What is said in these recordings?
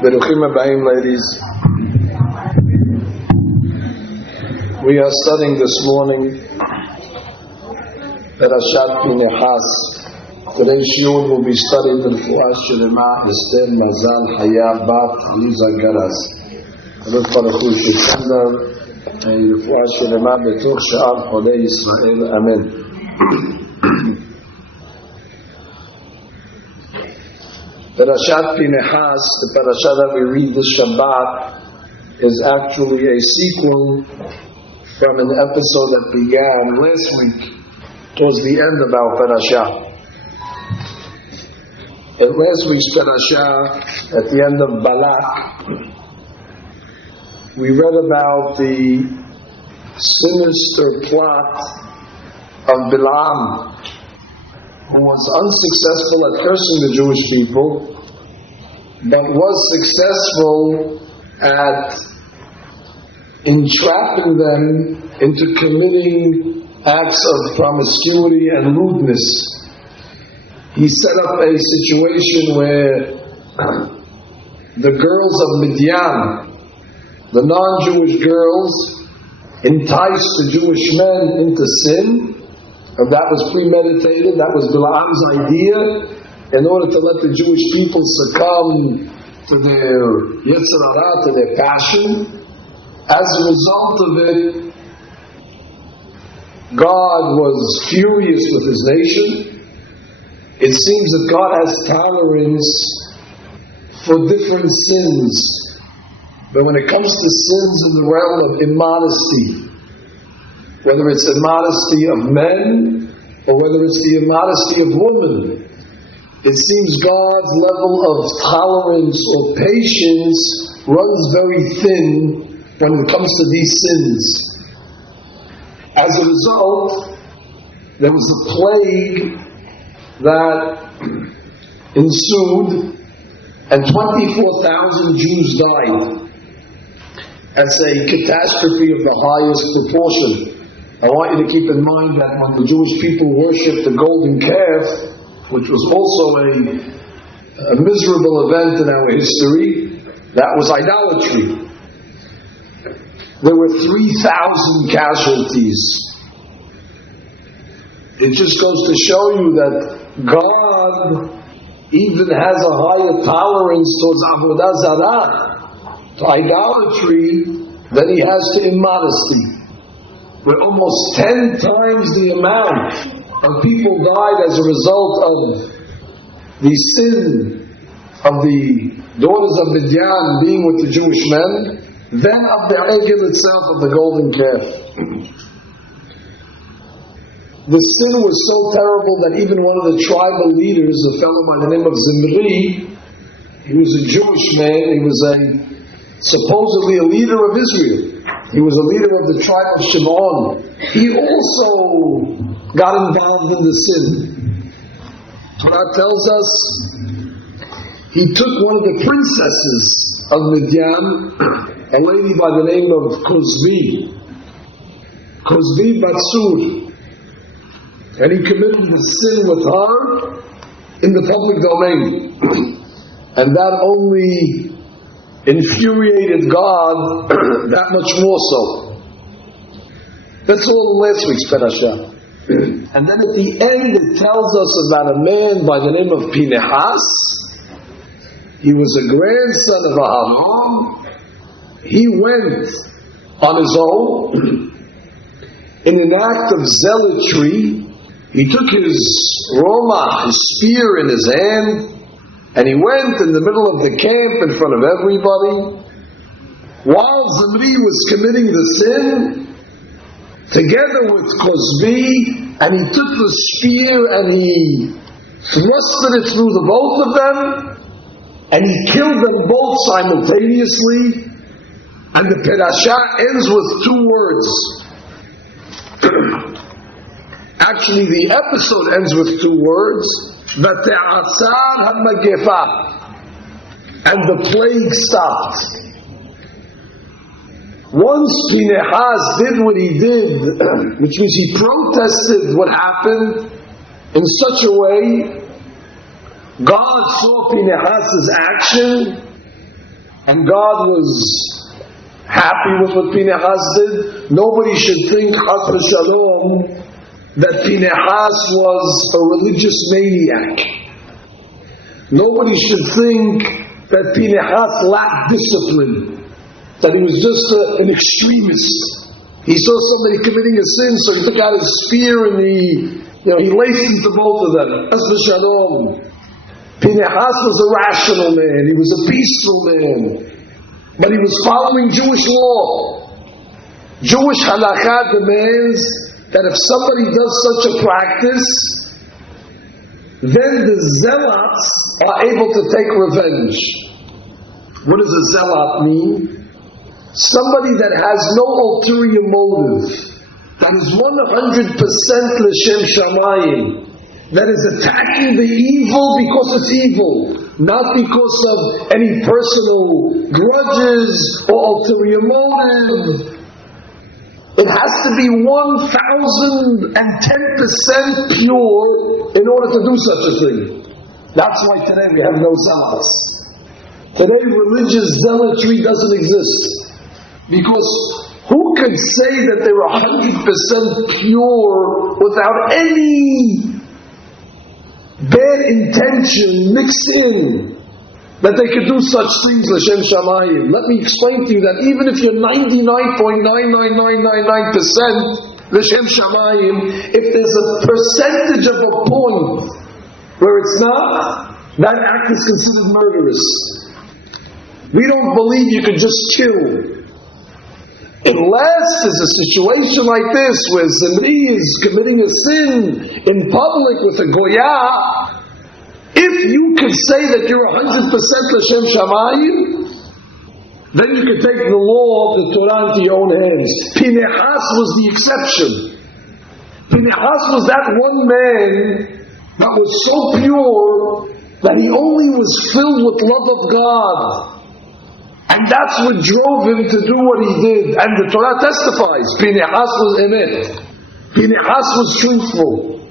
Beruchim Abayim, ladies. We are studying this morning Parashat Pinehas. Today's shiur will be studied in Refuah Shelema Esther Mazal Haya Bat Liza Garaz. Baruch Baruch Hu Shekanda Refuah Shelema Betoch Sha'ar Chodei Yisrael. Amen. Parashat Pinehas, the parasha that we read this Shabbat, is actually a sequel from an episode that began last week, towards the end of our parasha. In last week's parasha, at the end of Balak, we read about the sinister plot of Bilam, who was unsuccessful at cursing the Jewish people, but was successful at entrapping them into committing acts of promiscuity and lewdness. He set up a situation where the girls of Midian, the non-Jewish girls, enticed the Jewish men into sin. And that was premeditated. That was Bilam's idea, in order to let the Jewish people succumb to their Yetzer Hara, to their passion. As a result of it, God was furious with His nation. It seems that God has tolerance for different sins, but when it comes to sins in the realm of immodesty, whether it's immodesty of men or whether it's the immodesty of women, it seems God's level of tolerance or patience runs very thin when it comes to these sins. As a result, there was a plague that ensued, and 24,000 Jews died. That's a catastrophe of the highest proportion. I want you to keep in mind that when the Jewish people worshipped the golden calf, which was also a miserable event in our history, that was idolatry. There were 3,000 casualties. It just goes to show you that God even has a higher tolerance towards avodah zarah, to idolatry, than He has to immodesty. Where almost 10 times the amount of people died as a result of the sin of the daughters of Midian being with the Jewish men, than of the Egel itself, of the golden calf. The sin was so terrible that even one of the tribal leaders, a fellow by the name of Zimri, he was a Jewish man, he was supposedly a leader of Israel. He was a leader of the tribe of Shimon. He also got involved in the sin. Torah tells us he took one of the princesses of Midian, a lady by the name of Kozbi Mansour, and he committed the sin with her in the public domain. And that only infuriated God that much more so. That's all in last week's parasha. And then at the end it tells us about a man by the name of Pinehas. He was a grandson of Aharon. He went on his own in an act of zealotry. He took his roma, his spear in his hand, and he went in the middle of the camp in front of everybody, while Zimri was committing the sin, together with Kozbi, and he took the spear and he thrusted it through the both of them, and he killed them both simultaneously. And the parasha ends with 2 words. Actually, the episode ends with 2 words. V'te'atzar ha'magefa, and the plague stopped. Once Pinehas did what he did, which means he protested what happened in such a way, God saw Pinehas' action and God was happy with what Pinehas did, nobody should think, Chas v'shalom, that Pinehas was a religious maniac. Nobody should think that Pinehas lacked discipline, that he was just an extremist. He saw somebody committing a sin, so he took out his spear and he laced into both of them. Chas v'shalom. Pinehas was a rational man, he was a peaceful man, but he was following Jewish law. Jewish halakha demands that if somebody does such a practice, then the zealots are able to take revenge. What does a zealot mean? Somebody that has no ulterior motive, that is 100% l'shem shamayim, that is attacking the evil because it's evil, not because of any personal grudges or ulterior motive. It has to be 1010% pure in order to do such a thing. That's why today we have no zealots. Today religious zealotry doesn't exist. Because who could say that they're 100% pure without any bad intention mixed in, that they could do such things l'shem shamayim? Let me explain to you that even if you're 99.99999% l'shem shamayim, if there's a percentage of a point where it's not, that act is considered murderous. We don't believe you could just kill. Unless there's a situation like this where Zimri is committing a sin in public with a goyah, if you could say that you're 100% l'shem shamayim, then you could take the law of the Torah into your own hands. Pinehas was the exception. Pinehas was that one man that was so pure that he only was filled with love of God. And that's what drove him to do what he did. And the Torah testifies, Pinehas was emet. Pinehas was truthful.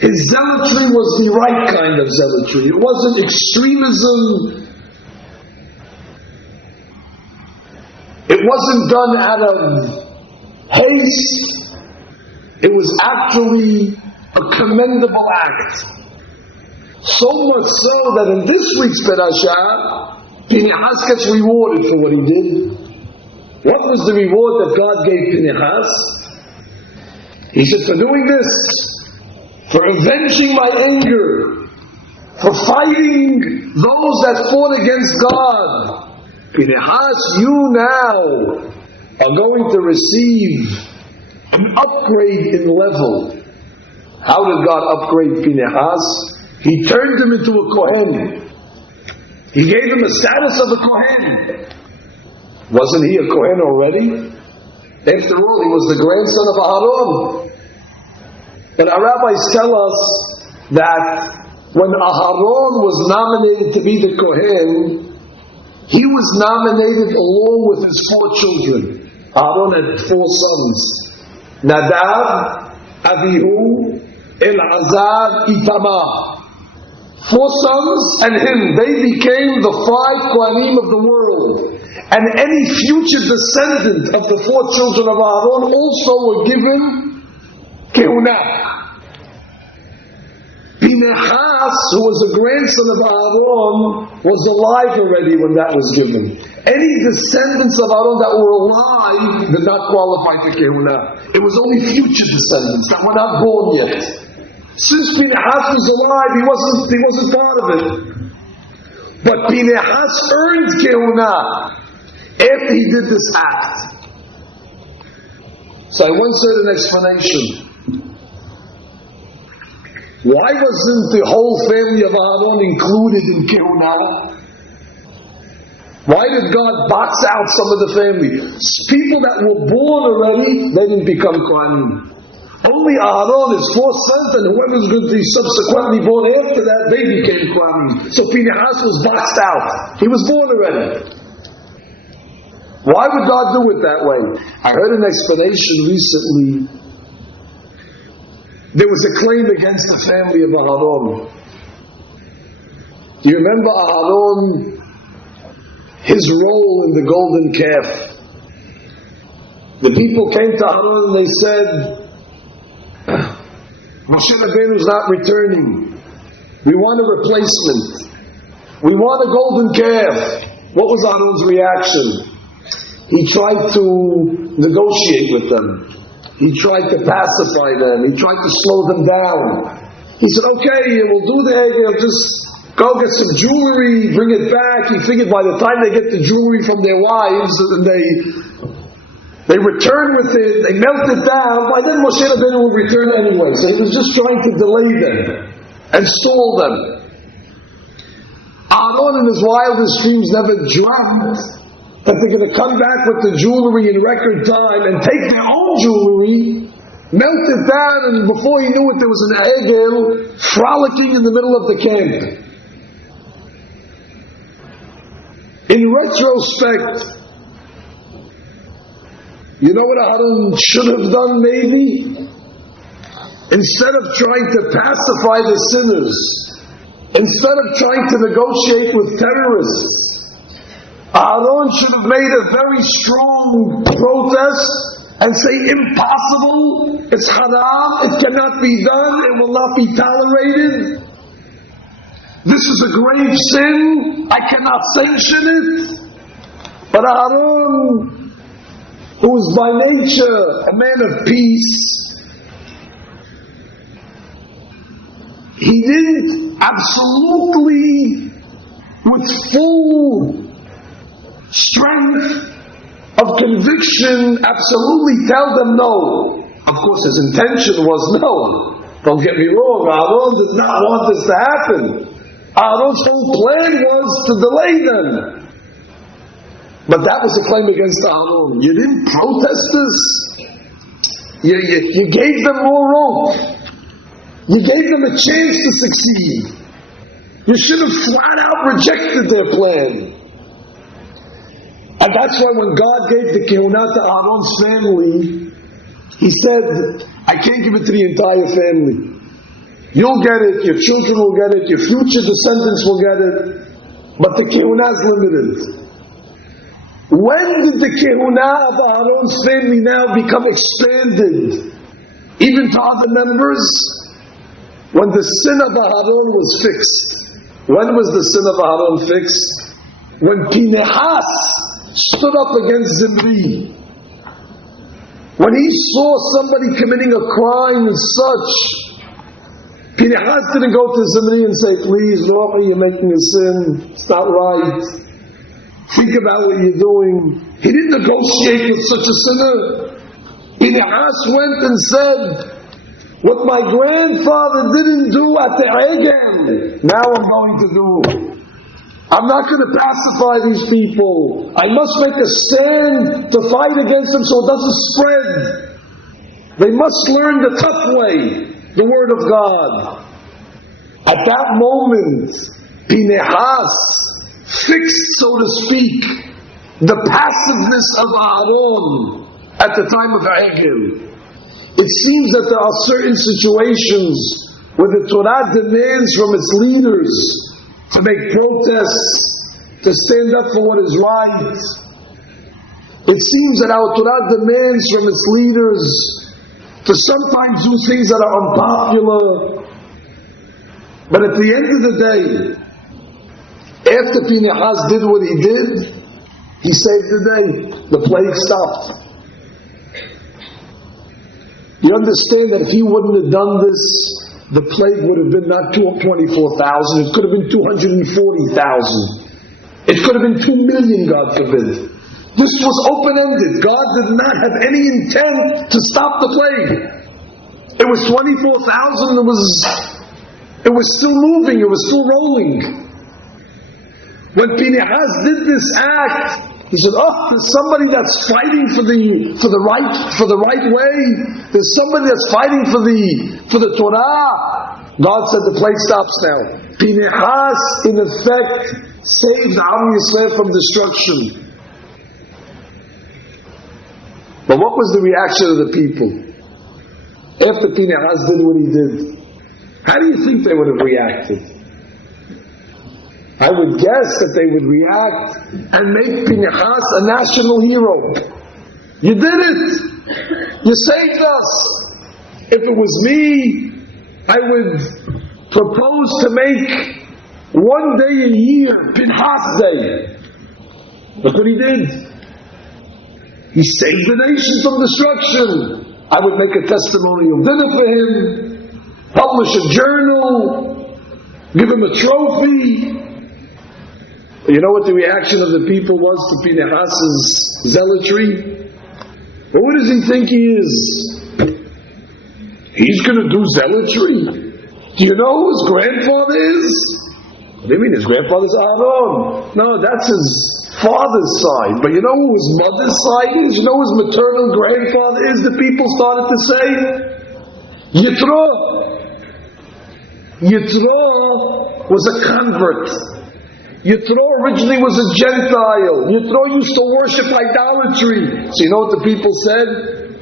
His zealotry was the right kind of zealotry. It wasn't extremism. It wasn't done out of haste. It was actually a commendable act. So much so that in this week's Perashah, Pinehas gets rewarded for what he did. What was the reward that God gave Pinehas? He said, for doing this, for avenging my anger, for fighting those that fought against God, Pinehas, you now are going to receive an upgrade in level. How did God upgrade Pinehas? He turned him into a Kohen. He gave him the status of a Kohen. Wasn't he a Kohen already? After all, he was the grandson of Aharon. And our rabbis tell us that when Aharon was nominated to be the Kohen, he was nominated along with his 4 children. Aharon had 4 sons: Nadav, Avihu, Elazar, Itamar. 4 sons and him. They became the 5 Kohanim of the world. And any future descendant of the 4 children of Aaron also were given Kehunah. Pinehas, who was a grandson of Aaron, was alive already when that was given. Any descendants of Aaron that were alive did not qualify for Kehunah. It was only future descendants that were not born yet. Since Pinehas was alive, he wasn't part of it. But Pinehas earned Kehunah after he did this act. So I once heard an explanation. Why wasn't the whole family of Aaron included in Kehunah? Why did God box out some of the family? People that were born already, they didn't become Kohanim. Only Aaron, his 4 sons, and whoever's going to be subsequently born after that, they became Kohanim. So Pinehas was boxed out. He was born already. Why would God do it that way? I heard an explanation recently. There was a claim against the family of Aaron. Do you remember Aaron? his role in the golden calf. The people came to Aaron and they said, Moshe Rabbeinu is not returning. We want a replacement. We want a golden calf. What was Aaron's reaction? He tried to negotiate with them. He tried to pacify them. He tried to slow them down. He said, okay, we'll do the egg. Just go get some jewelry, bring it back. He figured by the time they get the jewelry from their wives and they return with it, they melt it down, by then Moshe Rabbeinu will return anyway. So he was just trying to delay them and stall them. Aaron in his wildest dreams never dreamt that they're going to come back with the jewelry in record time and take their own jewelry, melt it down, and before he knew it there was an egel frolicking in the middle of the camp. In retrospect, you know what Aaron should have done maybe? Instead of trying to pacify the sinners, instead of trying to negotiate with terrorists, Aaron should have made a very strong protest and say, impossible, it's haram, it cannot be done, it will not be tolerated. This is a grave sin, I cannot sanction it. But Aaron, who was by nature a man of peace, he didn't absolutely, with full strength of conviction, absolutely tell them no. Of course his intention was no. Don't get me wrong, Aaron did not want this to happen. Aaron's whole plan was to delay them. But that was a claim against Aaron. You didn't protest this. You gave them more rope. You gave them a chance to succeed. You should have flat out rejected their plan. And that's why when God gave the kehunah to Aaron's family, He said, I can't give it to the entire family. You'll get it, your children will get it, your future descendants will get it, but the kehunah is limited. When did the kehunah of Aaron's family now become expanded, even to other members? When the sin of Aaron was fixed. When was the sin of Aaron fixed? When Pinehas stood up against Zimri. When he saw somebody committing a crime and such, Pinehas didn't go to Zimri and say, please, Rabbi, you're making a sin, it's not right. Think about what you're doing. He didn't negotiate with such a sinner. Pinehas went and said, what my grandfather didn't do at the Egel, now I'm going to do. I'm not going to pacify these people. I must make a stand to fight against them so it doesn't spread. They must learn the tough way, the word of God. At that moment, Pinehas fixed, so to speak, the passiveness of Aaron at the time of Egel. It seems that there are certain situations where the Torah demands from its leaders to make protests, to stand up for what is right. It seems that our Torah demands from its leaders to sometimes do things that are unpopular. But at the end of the day, after Pinehas did what he did, he saved the day. The plague stopped. You understand that if he wouldn't have done this, the plague would have been not 24,000, it could have been 240,000. It could have been 2 million, God forbid. This was open-ended. God did not have any intent to stop the plague. It was 24,000, it was still moving, it was still rolling. When Pinehas did this act, he said, oh, there's somebody that's fighting for the right way. There's somebody that's fighting for the Torah. God said the plague stops now. Pinehas, in effect, saved Am Yisrael from destruction. But what was the reaction of the people? After Pinehas did what he did, how do you think they would have reacted? I would guess that they would react and make Pinchas a national hero. You did it! You saved us! If it was me, I would propose to make one day a year Pinchas Day. Look what he did. He saved the nation from destruction. I would make a testimonial dinner for him, publish a journal, give him a trophy. You know what the reaction of the people was to Pinchas's zealotry? Well, what does he think he is? He's going to do zealotry? Do you know who his grandfather is? What do you mean his grandfather's Aaron? No, that's his father's side. But you know who his mother's side is? You know who his maternal grandfather is? The people started to say, Yitro. Yitro was a convert. Yitro originally was a Gentile. Yitro used to worship idolatry. So you know what the people said?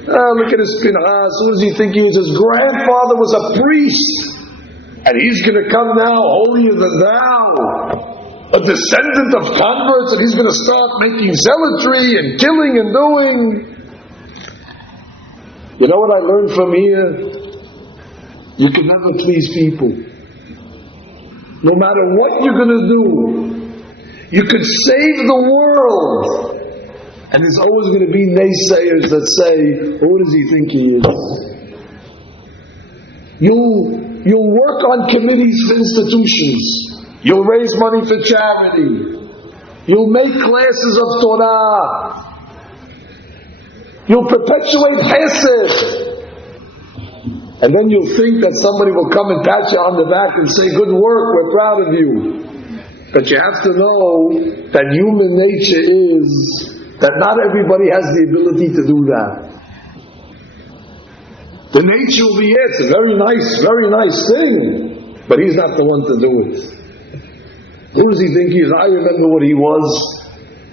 Look at his Pinchas. Who does he think he is? His grandfather was a priest. And he's going to come now holier than thou. A descendant of converts, and he's going to start making zealotry and killing and doing. You know what I learned from here? You can never please people. No matter what you're going to do, you could save the world. And there's always going to be naysayers that say, who does he think he is? You'll work on committees for institutions. You'll raise money for charity. You'll make classes of Torah. You'll perpetuate Chesed. And then you'll think that somebody will come and pat you on the back and say, good work, we're proud of you. But you have to know that human nature is that not everybody has the ability to do that. The nature will be, it's a very nice thing, but he's not the one to do it. Who does he think he is? I remember what he was.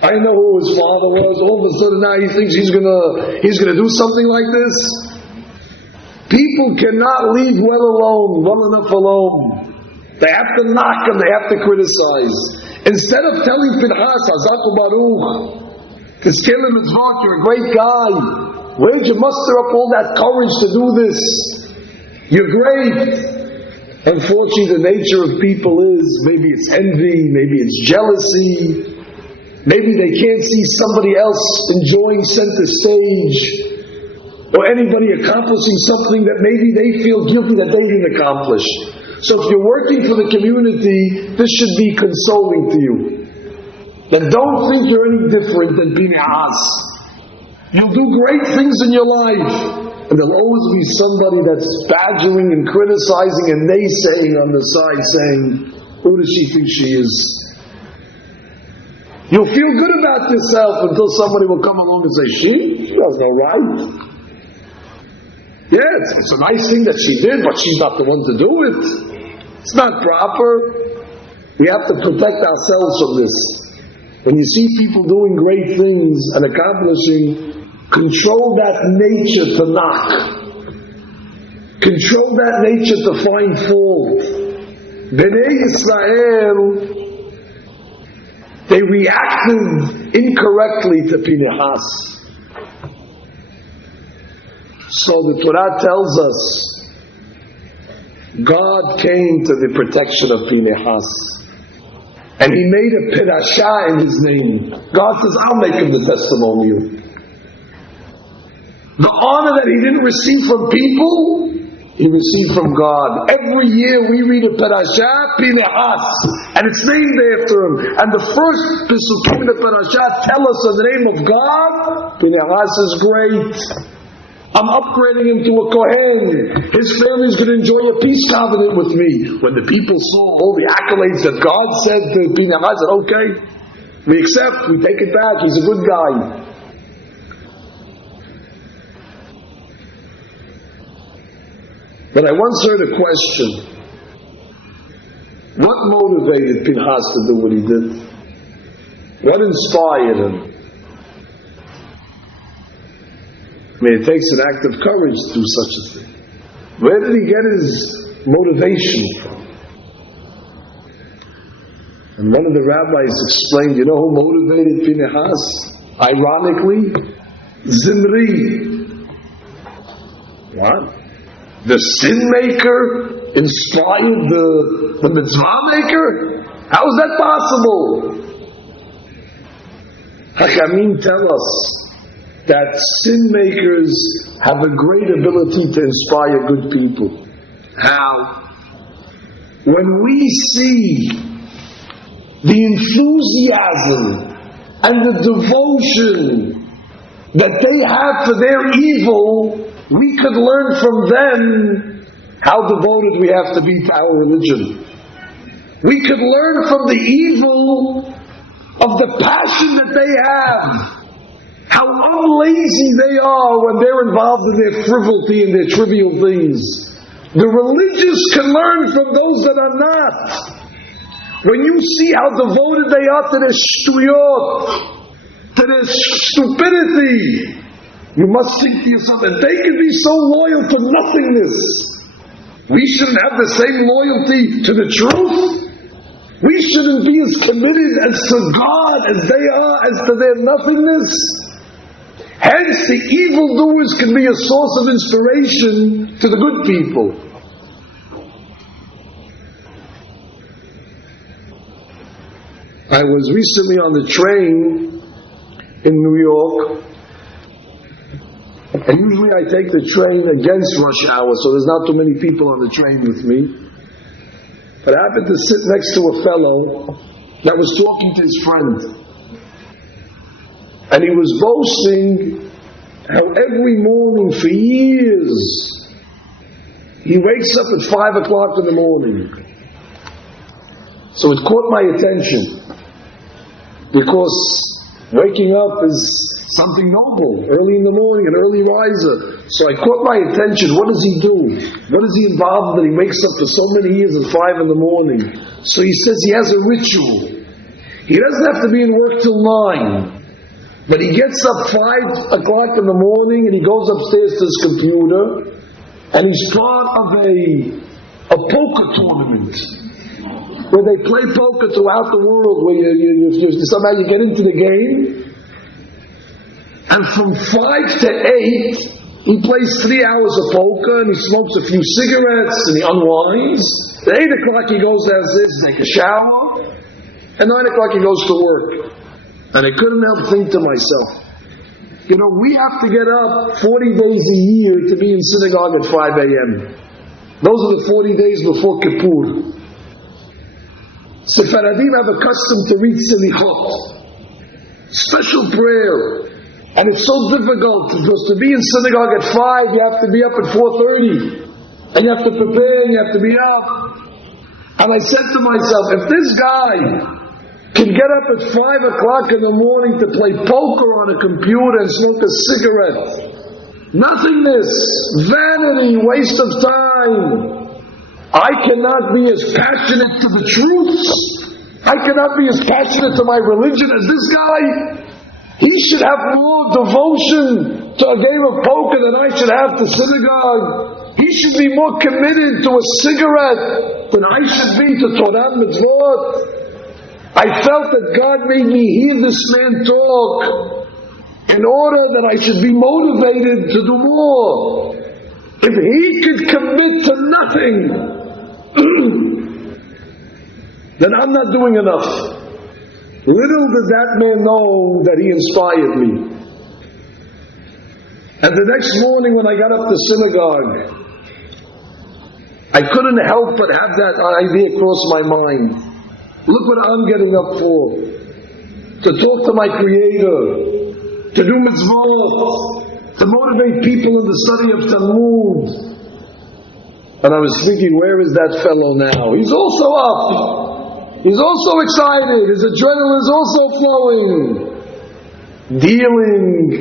I know who his father was. All of a sudden now he thinks he's gonna do something like this. People cannot leave well enough alone. They have to knock and they have to criticize. Instead of telling Pinchas, Hazaku Baruch, Tiskele Mitzvot, you're a great guy. Where'd you muster up all that courage to do this? You're great. Unfortunately, the nature of people is, maybe it's envy, maybe it's jealousy, maybe they can't see somebody else enjoying center stage, or anybody accomplishing something that maybe they feel guilty that they didn't accomplish. So if you're working for the community, this should be consoling to you. Then don't think you're any different than Pinchas. You'll do great things in your life, and there'll always be somebody that's badgering and criticizing and naysaying on the side, saying, who does she think she is? You'll feel good about yourself until somebody will come along and say, she has no right. Yeah, it's a nice thing that she did, but she's not the one to do it. It's not proper. We have to protect ourselves from this. When you see people doing great things and accomplishing, control that nature to knock. Control that nature to find fault. Bnei Yisrael, they reacted incorrectly to Pinchas. So the Torah tells us God came to the protection of Pinchas, and He made a pirasha in his name. God says, I'll make him the testimonial. The honor that he didn't receive from people, he received from God. Every year we read a parasha, Pinchas, and it's named after him. And the first Pesukim in the parasha tell us in the name of God, Pinchas is great. I'm upgrading him to a Kohen. His family's going to enjoy a peace covenant with me. When the people saw all the accolades that God said to Pinchas, I said, okay, we accept, we take it back, he's a good guy. But I once heard a question. What motivated Pinchas to do what he did? What inspired him? I mean, it takes an act of courage to do such a thing. Where did he get his motivation from? And one of the rabbis explained, you know who motivated Pinchas? Ironically, Zimri. What? The sin maker inspired the mitzvah maker? How is that possible? Hachamim tell us that sin makers have a great ability to inspire good people. How? When we see the enthusiasm and the devotion that they have for their evil, we could learn from them how devoted we have to be to our religion. We could learn from the evil of the passion that they have, how unlazy they are when they're involved in their frivolity and their trivial things. The religious can learn from those that are not. When you see how devoted they are to their shtuyot, to their stupidity, you must think to yourself that they can be so loyal to nothingness. We shouldn't have the same loyalty to the truth. We shouldn't be as committed as to God as they are as to their nothingness. Hence, the evildoers can be a source of inspiration to the good people. I was recently on the train in New York, and usually I take the train against rush hour, so there's not too many people on the train with me. But I happened to sit next to a fellow that was talking to his friend. And he was boasting how every morning for years he wakes up at 5 o'clock in the morning. So it caught my attention, because waking up is something noble, early in the morning, an early riser. So I caught my attention. What does he do? What is he involved in that he wakes up for so many years at 5 in the morning? So he says he has a ritual. He doesn't have to be in work till 9. But he gets up 5 o'clock in the morning and he goes upstairs to his computer and he's part of a poker tournament where they play poker throughout the world, where somehow you get into the game. And from 5 to 8, he plays 3 hours of poker and he smokes a few cigarettes and he unwinds. At 8 o'clock he goes downstairs to take a shower. At 9 o'clock he goes to work. And I couldn't help think to myself, you know, we have to get up 40 days a year to be in synagogue at 5 a.m. Those are the 40 days before Kippur. Sephardim have a custom to read selichot, special prayer. And it's so difficult, because to be in synagogue at 5, you have to be up at 4:30. And you have to prepare, and you have to be up. And I said to myself, if this guy can get up at 5 o'clock in the morning to play poker on a computer and smoke a cigarette, nothingness, vanity, waste of time, I cannot be as passionate to the truth. I cannot be as passionate to my religion as this guy. He should have more devotion to a game of poker than I should have to synagogue. He should be more committed to a cigarette than I should be to Torah and mitzvot. I felt that God made me hear this man talk in order that I should be motivated to do more. If he could commit to nothing, then I'm not doing enough. Little did that man know that he inspired me. And the next morning when I got up to synagogue, I couldn't help but have that idea cross my mind. Look what I'm getting up for. To talk to my Creator, to do mitzvot, to motivate people in the study of Talmud. And I was thinking, where is that fellow now? He's also up. He's also excited. His adrenaline is also flowing. Dealing,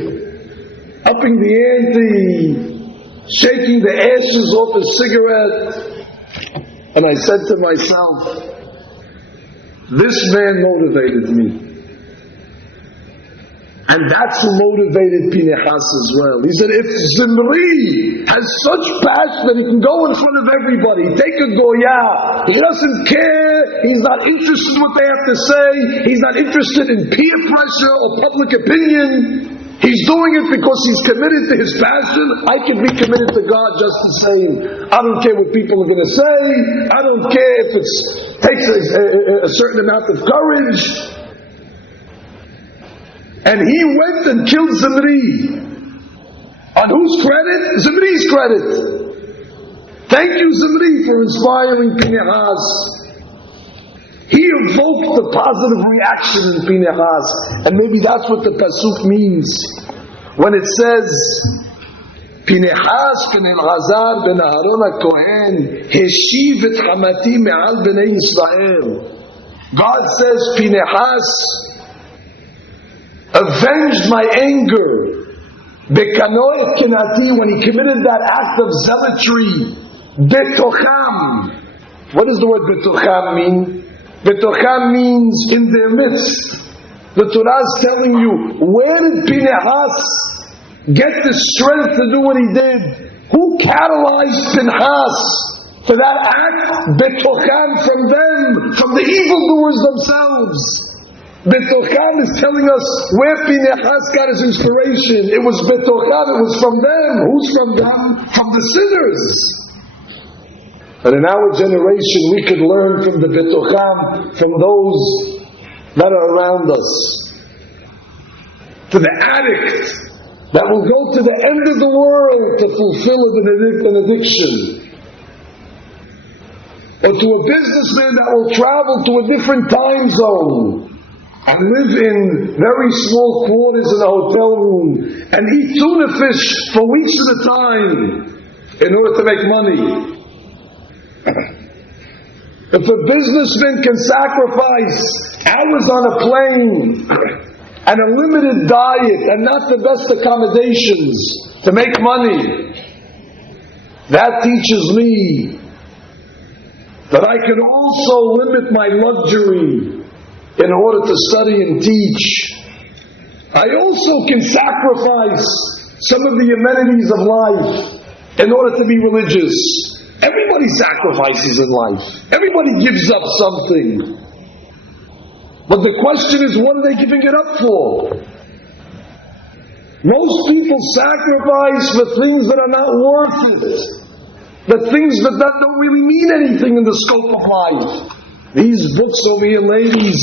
upping the ante, shaking the ashes off his cigarette. And I said to myself, this man motivated me. And that's who motivated Pinchas as well. He said, if Zimri has such passion that he can go in front of everybody, take a goya, he doesn't care He's not interested in what they have to say. He's not interested in peer pressure or public opinion. He's doing it because he's committed to his passion. I can be committed to God just the same. I don't care what people are going to say. I don't care if it takes a certain amount of courage. And he went and killed Zimri. On whose credit? Zimri's credit. Thank you, Zimri, for inspiring Pinehas. He evoked the positive reaction in Pinehas. And maybe that's what the pasuk means when it says, Pinehas ben Elazar ben Aharon HaKohen Heshiv et Hamati me'al b'nei Yisrael. God says, Pinehas avenged my anger Bekano et Kenati, when he committed that act of zealotry. Betocham. What does the word Betocham mean? Betocham means in their midst. The Torah is telling you, where did Pinehas get the strength to do what he did? Who catalyzed Pinehas for that act? Betocham, from them, from the evildoers themselves. Betocham is telling us where Pinehas got his inspiration. It was Betocham, it was from them. Who's from them? From the sinners. And in our generation, we could learn from the Betocham, from those that are around us. To the addict that will go to the end of the world to fulfill an addiction. Or to a businessman that will travel to a different time zone and live in very small quarters in a hotel room and eat tuna fish for weeks at a time in order to make money. If a businessman can sacrifice hours on a plane and a limited diet and not the best accommodations to make money, that teaches me that I can also limit my luxury in order to study and teach. I also can sacrifice some of the amenities of life in order to be religious. Everybody sacrifices in life. Everybody gives up something. But the question is, what are they giving it up for? Most people sacrifice for things that are not worth it. The things that don't really mean anything in the scope of life. These books over here, ladies,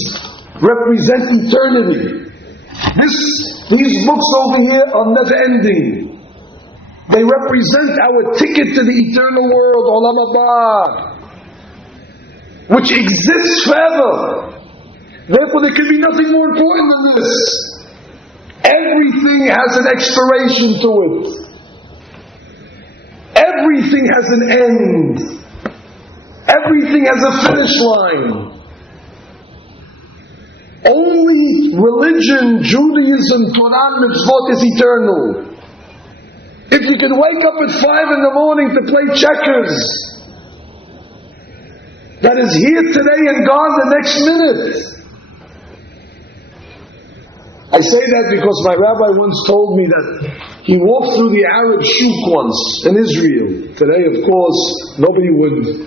represent eternity. These books over here are never ending. They represent our ticket to the eternal world, Olam Haba, which exists forever. Therefore, there can be nothing more important than this. Everything has an expiration to it. Everything has an end. Everything has a finish line. Only religion, Judaism, Torah, Mitzvot is eternal. If you can wake up at 5 in the morning to play checkers, that is here today and gone the next minute. I say that because my rabbi once told me that he walked through the Arab shuk once in Israel. Today, of course, nobody would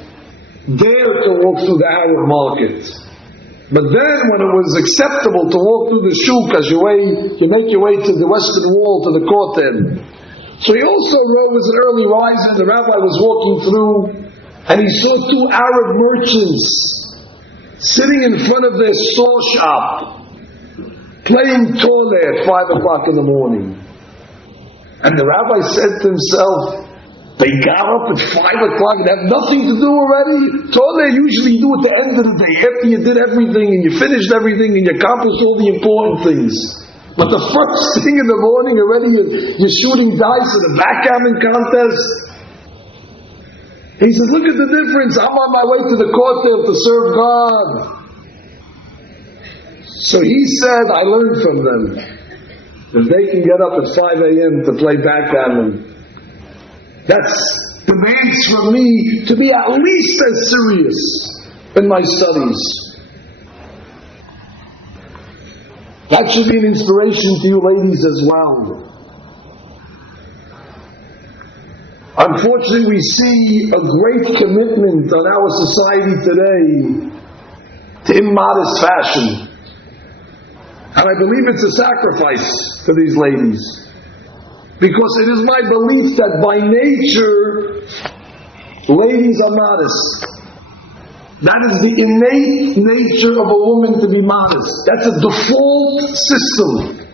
dare to walk through the Arab market. But then when it was acceptable to walk through the shuk as you make your way to the western wall, to the court end. So he also was an early riser. The rabbi was walking through and he saw 2 Arab merchants sitting in front of their store shop playing tole at 5 o'clock in the morning. And the rabbi said to himself, they got up at 5 o'clock and have nothing to do already? Tole usually you do at the end of the day, after you did everything and you finished everything and you accomplished all the important things. But the first thing in the morning already you're shooting dice in a backgammon contest. He says, look at the difference. I'm on my way to the court there to serve God. So he said, I learned from them that they can get up at 5 a.m. to play backgammon. That demands from me to be at least as serious in my studies. That should be an inspiration to you ladies as well. Unfortunately, we see a great commitment on our society today to immodest fashion. And I believe it's a sacrifice for these ladies. Because it is my belief that by nature, ladies are modest. That is the innate nature of a woman to be modest. That's a default system.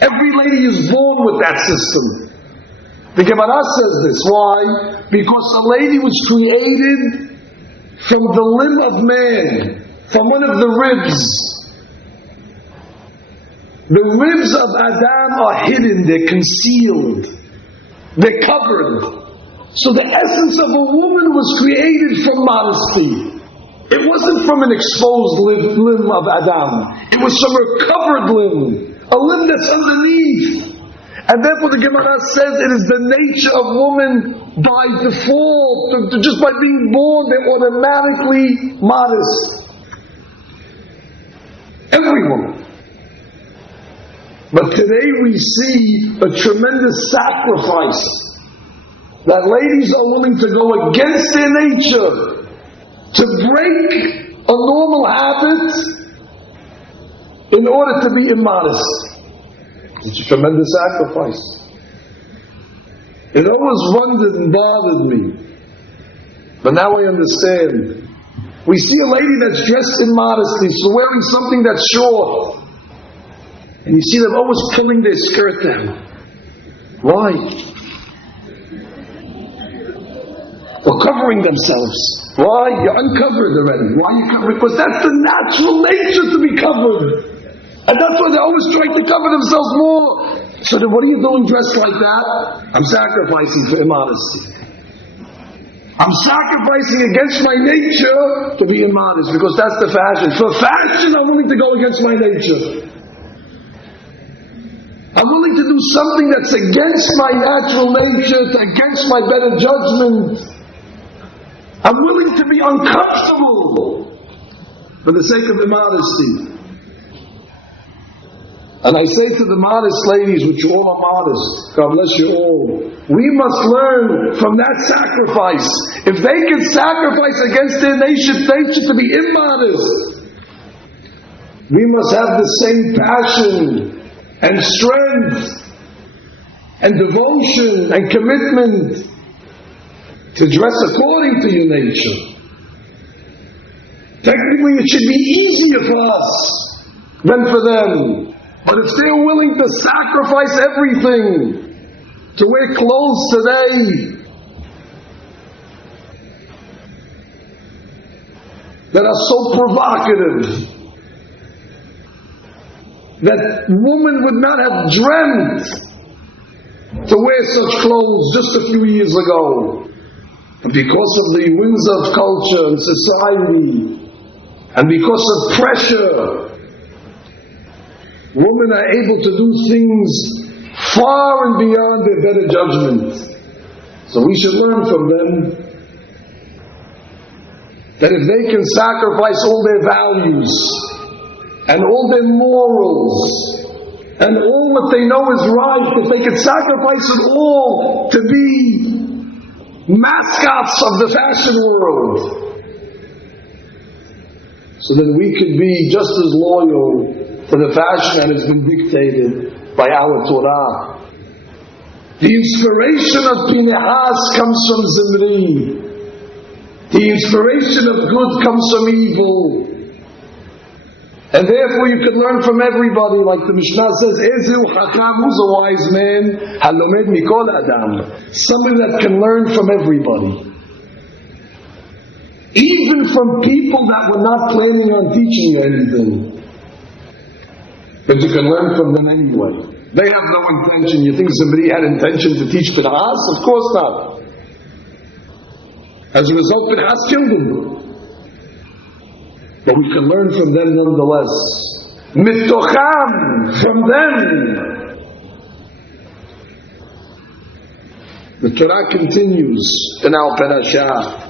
Every lady is born with that system. The Gemara says this. Why? Because a lady was created from the limb of man, from one of the ribs. The ribs of Adam are hidden, they're concealed, they're covered. So the essence of a woman was created from modesty. It wasn't from an exposed limb of Adam. It was from a covered limb, a limb that's underneath. And therefore the Gemara says it is the nature of woman by default, just by being born, they're automatically modest. Every woman. But today we see a tremendous sacrifice that ladies are willing to go against their nature to break a normal habit in order to be immodest. It's a tremendous sacrifice. It always wondered and bothered me, but now I understand. We see a lady that's dressed in modesty, so wearing something that's short. And you see them always pulling their skirt down. Why? Or covering themselves. Why? You're uncovered already. Why are you covering? Because that's the natural nature to be covered. And that's why they're always trying to cover themselves more. So then what are you doing dressed like that? I'm sacrificing for immodesty. I'm sacrificing against my nature to be immodest because that's the fashion. For fashion, I'm willing to go against my nature. I'm willing to do something that's against my natural nature, against my better judgment. I'm willing to be uncomfortable for the sake of immodesty. And I say to the modest ladies, which you all are modest, God bless you all, we must learn from that sacrifice. If they can sacrifice against their nature to be immodest, we must have the same passion and strength and devotion and commitment to dress according to your nature. Technically, it should be easier for us than for them. But if they're willing to sacrifice everything to wear clothes today that are so provocative, that woman would not have dreamt to wear such clothes just a few years ago. But because of the winds of culture and society, and because of pressure, women are able to do things far and beyond their better judgment. So we should learn from them that if they can sacrifice all their values and all their morals and all what they know is right, if they can sacrifice it all to be mascots of the fashion world, so then we could be just as loyal to the fashion that has been dictated by our Torah. The inspiration of Pinehas comes from Zimri. The inspiration of good comes from evil. And therefore you can learn from everybody, like the Mishnah says, Ezu Hakam, who's a wise man? Halomed Mikol Adam. Somebody that can learn from everybody. Even from people that were not planning on teaching you anything. But you can learn from them anyway. They have no intention. You think somebody had intention to teach Pinhas? Of course not. As a result, Pinhas killed him. But we can learn from them nonetheless. Mitocham, from them. The Torah continues in our parashah.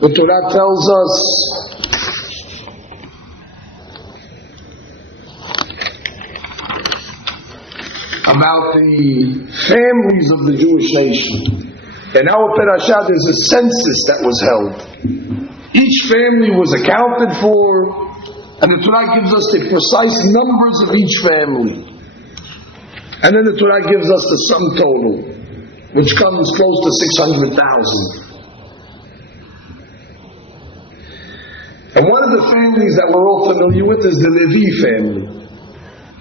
The Torah tells us about the families of the Jewish nation. In our parashah, there's a census that was held. Each family was accounted for, and the Torah gives us the precise numbers of each family. And then the Torah gives us the sum total, which comes close to 600,000. And one of the families that we're all familiar with is the Levi family.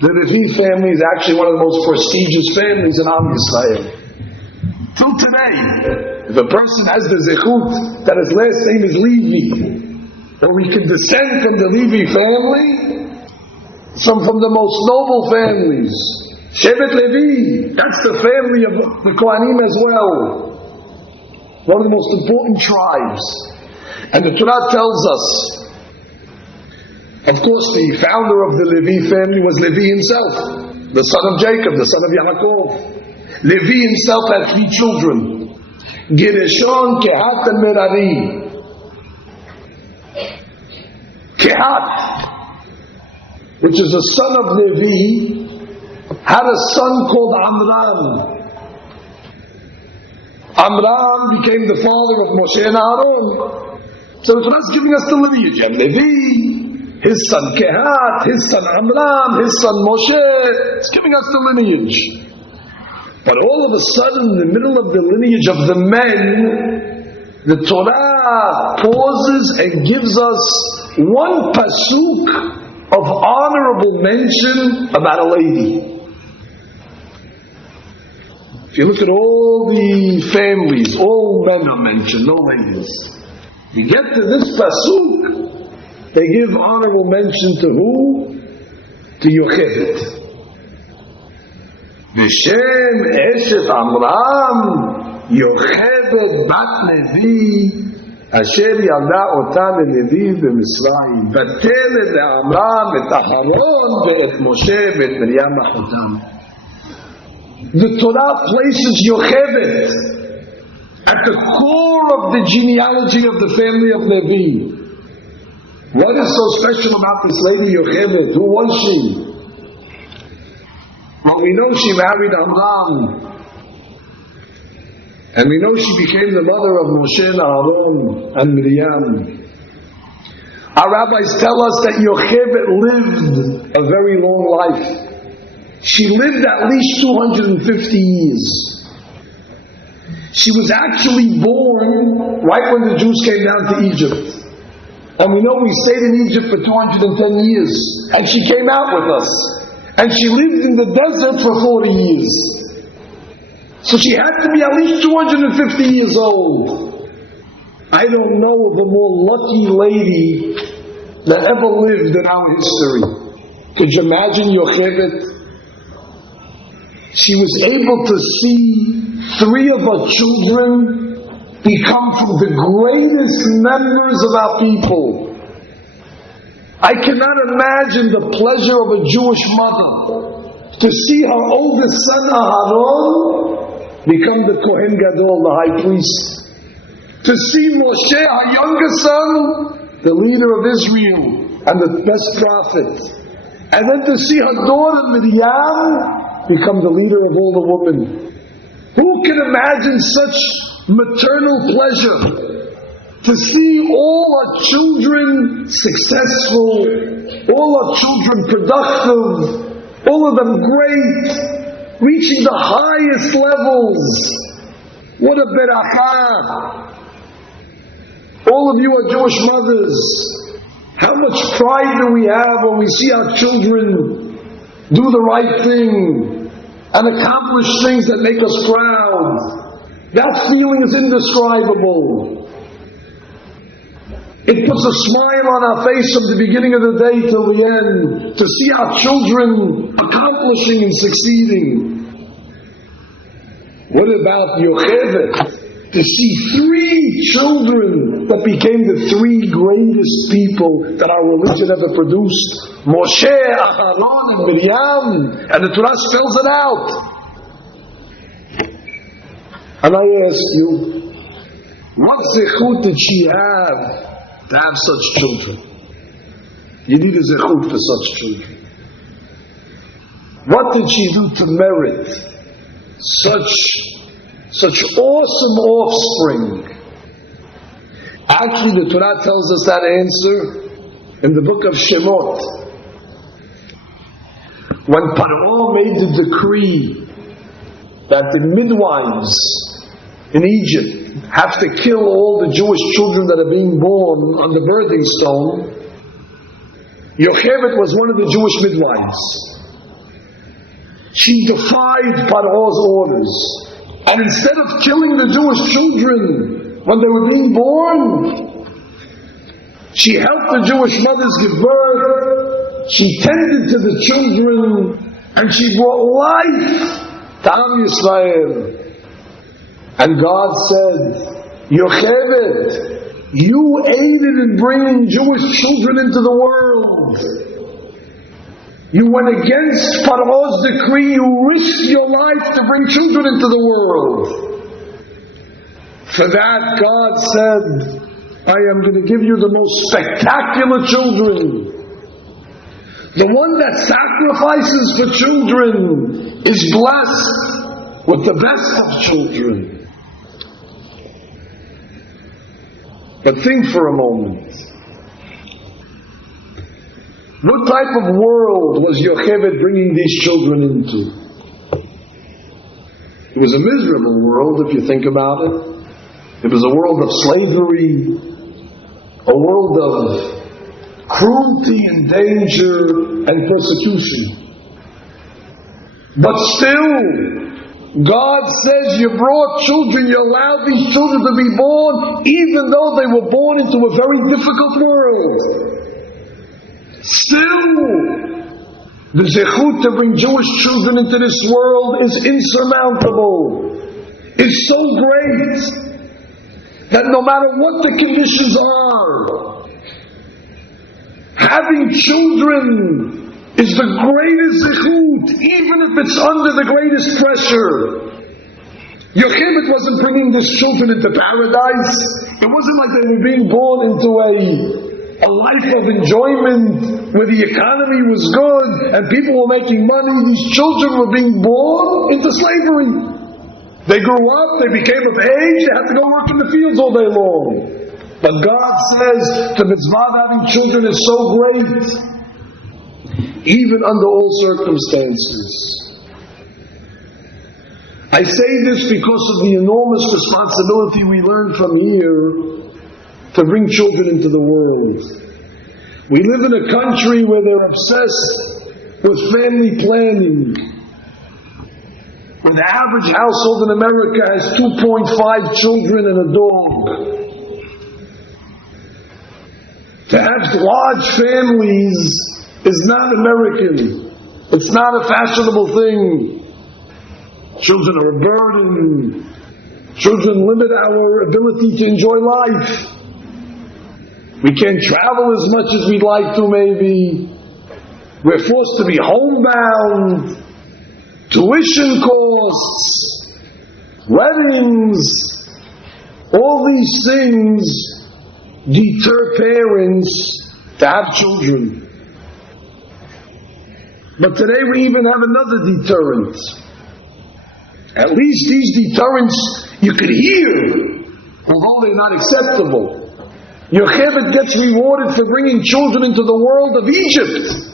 The Levi family is actually one of the most prestigious families in Am Yisrael. Till today, if a person has the zechut that his last name is Levi, or we can descend from the Levi family, from the most noble families. Shevet Levi, that's the family of the Kohanim as well. One of the most important tribes. And the Torah tells us, of course, the founder of the Levi family was Levi himself, the son of Jacob, the son of Yaakov. Levi himself had 3 children, Gershon, Kehat, and Merari. Kehat, which is the son of Levi, had a son called Amram. Amram became the father of Moshe and Aaron. So the Torah is giving us the lineage. And Levi, his son Kehat, his son Amram, his son Moshe. It's giving us the lineage. But all of a sudden, in the middle of the lineage of the men, the Torah pauses and gives us one pasuk of honorable mention about a lady. If you look at all the families, all men are mentioned, no ladies. You get to this pasuk, they give honorable mention to who? To Yocheved. V'shem eshet Amram, Yocheved bat Levi, asher yalda ota leLevi b'Mitzrayim, v'telet leAmram et Aharon ve'et Moshe ve'et Miriam achotam. The Torah places Yocheved at the core of the genealogy of the family of Levi. What is so special about this lady Yocheved? Who was she? Well, we know she married Amram, and we know she became the mother of Moshe and Aaron and Miriam. Our rabbis tell us that Yocheved lived a very long life. She lived at least 250 years. She was actually born right when the Jews came down to Egypt. And we know we stayed in Egypt for 210 years. And she came out with us. And she lived in the desert for 40 years. So she had to be at least 250 years old. I don't know of a more lucky lady that ever lived in our history. Could you imagine Yocheved? She was able to see 3 of her children become from the greatest members of our people. I cannot imagine the pleasure of a Jewish mother to see her oldest son Aharon become the Kohen Gadol, the high priest. To see Moshe, her youngest son, the leader of Israel and the best prophet. And then to see her daughter Miriam become the leader of all the women. Who can imagine such maternal pleasure? To see all our children successful, all our children productive, all of them great, reaching the highest levels. What a berakah! All of you are Jewish mothers. How much pride do we have when we see our children do the right thing and accomplish things that make us proud. That feeling is indescribable. It puts a smile on our face from the beginning of the day till the end, to see our children accomplishing and succeeding. What about Yocheved? To see 3 children that became the 3 greatest people that our religion ever produced. Moshe, Aharon, and Miriam. And the Torah spells it out. And I ask you, what zechut did she have to have such children? You need a zechut for such children. What did she do to merit such awesome offspring? Actually, the Torah tells us that answer in the book of Shemot. When Paro made the decree that the midwives in Egypt have to kill all the Jewish children that are being born on the birthing stone, Yocheved was one of the Jewish midwives. She defied Paro's orders, and instead of killing the Jewish children when they were being born, she helped the Jewish mothers give birth, she tended to the children, and she brought life to Am Yisrael. And God said, Yocheved, you aided in bringing Jewish children into the world. You went against Paro's decree, you risked your life to bring children into the world. For that, God said, I am going to give you the most spectacular children. The one that sacrifices for children is blessed with the best of children. But think for a moment. What type of world was Yocheved bringing these children into? It was a miserable world if you think about it. It was a world of slavery, a world of cruelty and danger and persecution. But still, God says you brought children, you allowed these children to be born, even though they were born into a very difficult world. Still, the zechut to bring Jewish children into this world is insurmountable. It's so great that no matter what the conditions are, having children is the greatest zechut, even if it's under the greatest pressure. Yocheved wasn't bringing these children into paradise. It wasn't like they were being born into a life of enjoyment where the economy was good and people were making money. These children were being born into slavery. They grew up, they became of age, they had to go work in the fields all day long. But God says the mitzvah of having children is so great, even under all circumstances. I say this because of the enormous responsibility we learn from here to bring children into the world. We live in a country where they're obsessed with family planning. Where the average household in America has 2.5 children and a dog. To have large families is not American. It's not a fashionable thing. Children are a burden. Children limit our ability to enjoy life. We can't travel as much as we'd like to, maybe. We're forced to be homebound. Tuition costs, weddings, all these things deter parents to have children. But today we even have another deterrent. At least these deterrents you could hear, although they're not acceptable. Yocheved gets rewarded for bringing children into the world of Egypt.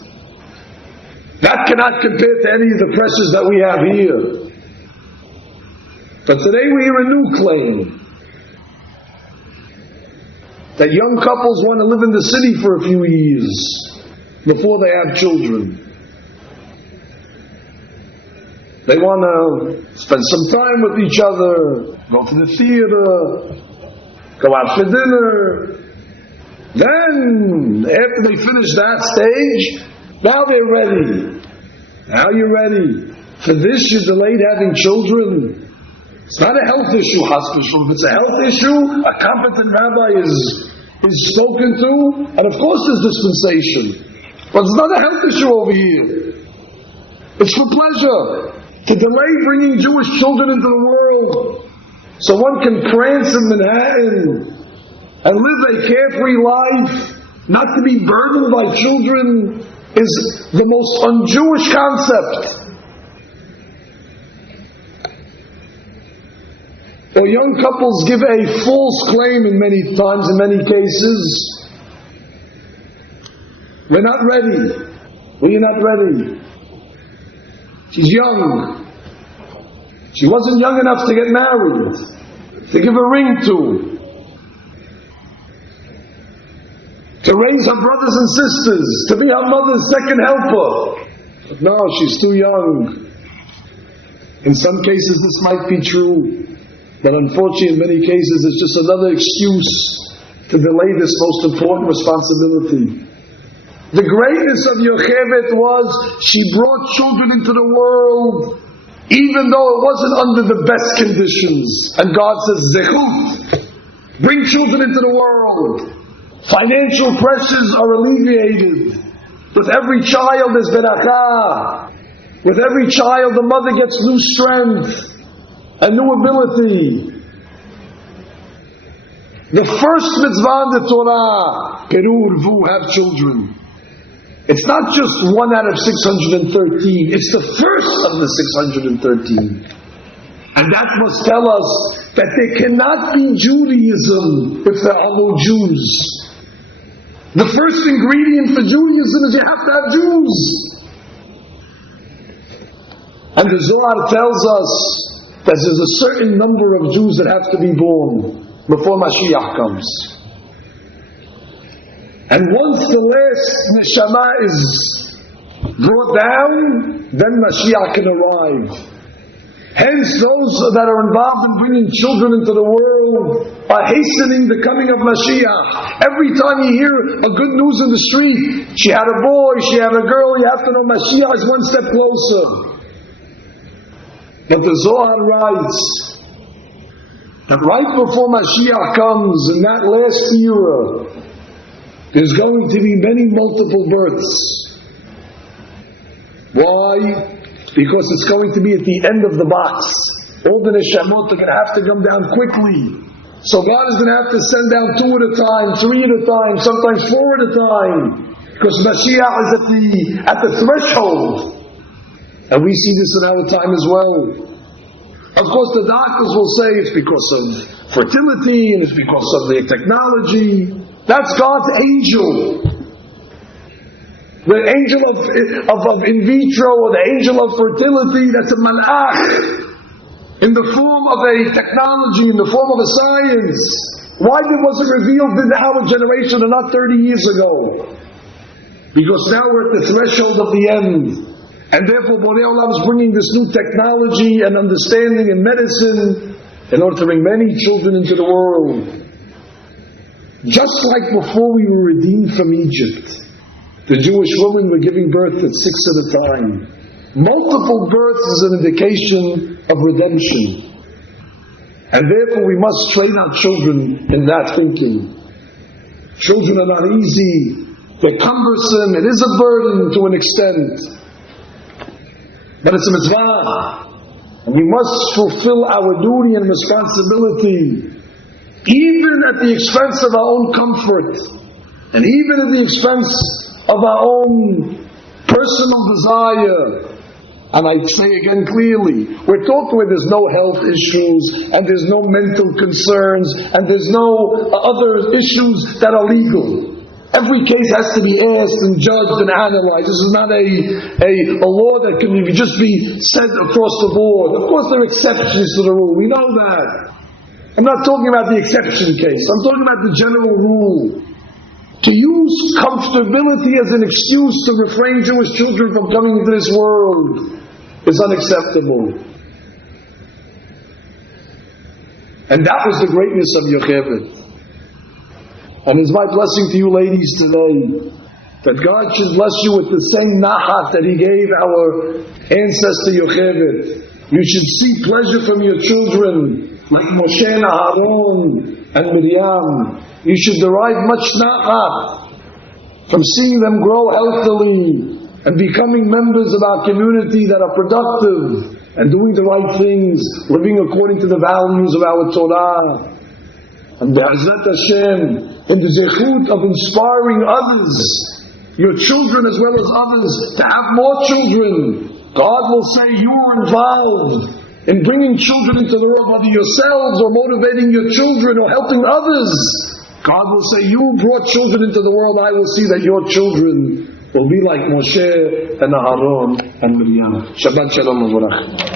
That cannot compare to any of the pressures that we have here. But today we hear a new claim. That young couples want to live in the city for a few years before they have children. They want to spend some time with each other, go to the theater, go out for dinner. Then, after they finish that stage, now they're ready. Now you're ready. For this, you delayed having children. It's not a health issue, hospital. If it's a health issue, a competent rabbi is spoken to, and of course there's dispensation. But it's not a health issue over here. It's for pleasure. To delay bringing Jewish children into the world so one can prance in Manhattan and live a carefree life, not to be burdened by children, is the most un-Jewish concept. or young couples give a false claim in many times, in many cases. We're not ready. We're not ready. She's young. She wasn't young enough to get married, to give a ring to raise her brothers and sisters, to be her mother's second helper. But no, she's too young. In some cases this might be true, but unfortunately in many cases it's just another excuse to delay this most important responsibility. The greatness of Yocheved was she brought children into the world even though it wasn't under the best conditions. And God says, Zechut, bring children into the world. Financial pressures are alleviated. With every child there's berakah. With every child the mother gets new strength and new ability. The first mitzvah in the Torah, Perur Vu, have children. It's not just one out of 613, it's the first of the 613. And that must tell us that there cannot be Judaism if there are no Jews. The first ingredient for Judaism is you have to have Jews. And the Zohar tells us that there's a certain number of Jews that have to be born before Mashiach comes. And once the last neshama is brought down, then Mashiach can arrive. Hence, those that are involved in bringing children into the world are hastening the coming of Mashiach. Every time you hear a good news in the street, she had a boy, she had a girl, you have to know Mashiach is one step closer. But the Zohar writes that right before Mashiach comes, in that last era, there's going to be many multiple births. Why? Because it's going to be at the end of the box. All the neshamot are going to have to come down quickly. So God is going to have to send down 2 at a time, 3 at a time, sometimes 4 at a time. Because Mashiach is at the threshold. And we see this in our time as well. Of course the doctors will say it's because of fertility and it's because of the technology. That's God's angel. The angel of in vitro, or the angel of fertility, that's a malach. In the form of a technology, in the form of a science. Why was it revealed in our generation and not 30 years ago? Because now we're at the threshold of the end. And therefore Borei Olam is bringing this new technology and understanding and medicine in order to bring many children into the world. Just like before we were redeemed from Egypt, the Jewish women were giving birth at 6 at a time. Multiple births is an indication of redemption. And therefore we must train our children in that thinking. Children are not easy, they're cumbersome, it is a burden to an extent. But it's a mitzvah. And we must fulfill our duty and responsibility, even at the expense of our own comfort, and even at the expense of our own personal desire. And I say again clearly, we're talking where there's no health issues, and there's no mental concerns, and there's no other issues that are legal. Every case has to be asked and judged and analyzed. This is not a law that can just be said across the board. Of course there are exceptions to the rule, we know that. I'm not talking about the exception case, I'm talking about the general rule. To use comfortability as an excuse to refrain Jewish children from coming into this world is unacceptable. And that was the greatness of Yocheved. And it's my blessing to you ladies today, that God should bless you with the same nahat that He gave our ancestor Yocheved. You should see pleasure from your children, like Moshe and Aaron and Miriam. You should derive much nahat from seeing them grow healthily and becoming members of our community that are productive and doing the right things, living according to the values of our Torah. And Be'ezrat Hashem, in the zechut of inspiring others, your children as well as others, to have more children. God will say, you were involved in bringing children into the world, whether yourselves or motivating your children or helping others, God will say, you brought children into the world, I will see that your children will be like Moshe and Aaron and Miriam. Shabbat Shalom Mavorach.